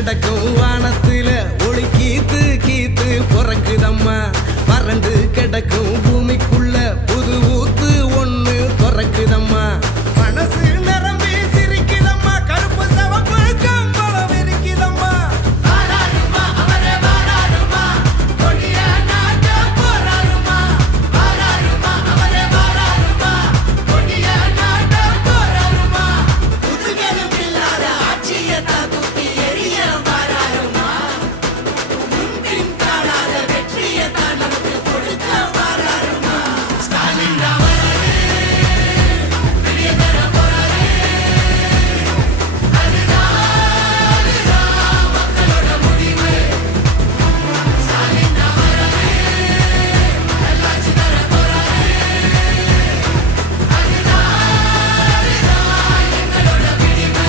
கிடக்கும் வானத்துல ஒளி கீத்து கீத்து பிறக்குதம்மா. வறண்டு கிடக்கும் பூமிக்குள்ள புது ஊத்து ஒண்ணு பிறக்குதம்மா. மனசு நிரம்பி சிரிக்குதம்மா, கருப்பு சவப்பு கம்பளம் இருக்குதம்மா. வாராருமா அவரே வாராருமா, கொடிய நாட்ட போராருமா. வாராருமா அவரே வாராருமா, கொடிய நாட்ட போராருமா. புதுகலும் இல்லாத ஆட்சியத்தான் தூக்கி எரிய வாராருமா. முன்பின் காணாத வெற்றியத்தான் நமக்கு கொடுக்க வாராருமா. ஸ்டாலின் ராமரே பெரிய தர போறாரே. அதுதான் மக்களோட முடிவு. ஸ்டாலின் ராமரே நல்லாட்சி தர போறாரே. அதுதான் எங்களோட விடிவு.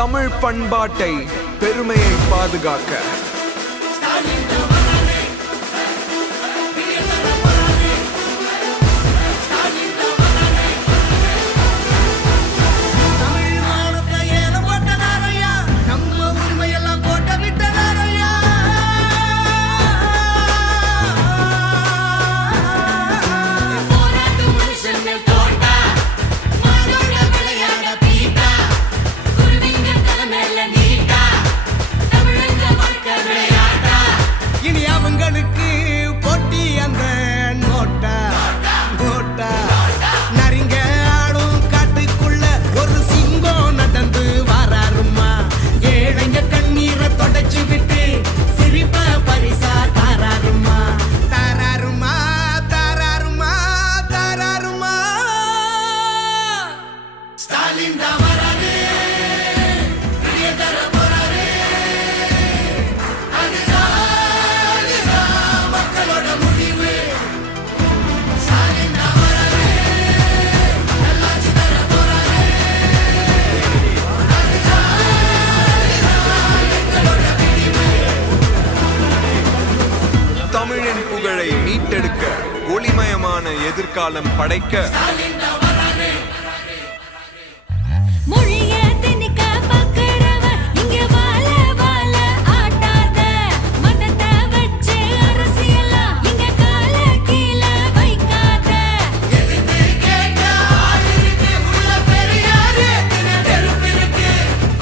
தமிழ் பண்பாட்டை பெருமையை பாதுகாக்க தமிழ் மானத்தை ஏலம் போட்டதாரையா, நம்ம உரிமையெல்லாம் போட்ட விட்டதாரையா. போராட்டம் மனுஷன் மேல் தோட்டா, மாடோட விளையாட பீட்டா, குருவிங்க தலை மேல நீட்டா, தமிழங்க வாழ்க்கை விளையாட்டா. இனி அவங்களுக்கு போட்டி அந்த நோட்டா நோட்டா. நரிங்க ஆடும் காட்டுக்குள்ள ஒரு சிங்கம் நடந்து வாராருமா. ஏழைங்க கண்ணீரை தொடச்சு விட்டு சிரிப்ப பரிசா தாராருமா. தாராருமா தாராருமா தாராருமா. ஸ்டாலின் தான் வராரு, பெரிய தர போறாரு. அதுதான் மக்களோட முடிவு. ஸ்டாலின் தான் வராரு, நல்லாட்சி தர போறாரு. தமிழின் புகழை மீட்டெடுக்க ஒளிமயமான எதிர்காலம் படைக்க மொழிய திணிக்க பார்க்கிறவ இங்க வாழ வாழ ஆட்டாத. மதத்தை வச்சு அரசியலா இங்க கால கீழ வைக்காத. எதிர்த்து கேட்க ஆள் இருக்கு, உள்ள பெரியாரு நெருப்பு இருக்கு.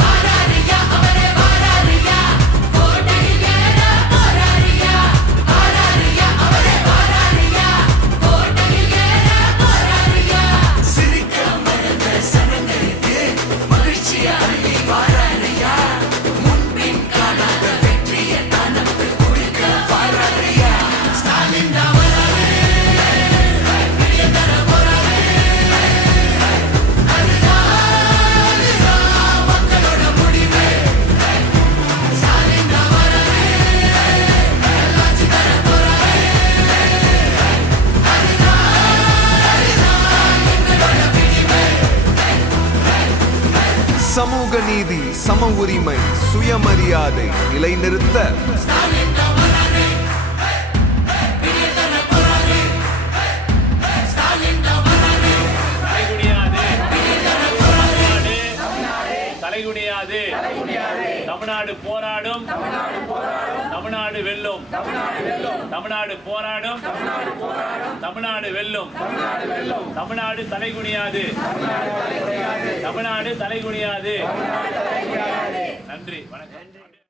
வாராரியா அவரே வாராரியா, கோட்டையில் ஏற போராரியா. வாராரியா அவரே வாராரியா, கோட்டையில் ஏற போராரியா. சிரிக்க மறந்த சனங்களுக்கு மகிழ்ச்சியா அள்ளி வாராரியா. முன்பின் காணாத வெற்றியை தான் நமக்கு கொடுக்க வாராரியா. ஸ்டாலின் தான் வராரு, பெரிய தர போறாரு. அதுதான் மக்களோட முடிவு. ஸ்டாலின் தான் வராரு, நல்லாட்சி தர போறாரு. அதுதான் எங்களோட விடிவு. சமூக நீதி, சம உரிமை, சுயமரியாதை நிலைநிறுத்த ஸ்டாலின் தான் வராரு, பெரிய தர போறாரு. ஸ்டாலின் தான் வராரு, தலைகுனியாது. தமிழ்நாடு போராடும், தமிழ்நாடு வெல்லும். தமிழ்நாடு போராடும், தமிழ்நாடு வெல்லும். தமிழ்நாடு தலைகுனியாது, தமிழ்நாடு தலைகுனியாது. நன்றி, வணக்கம்.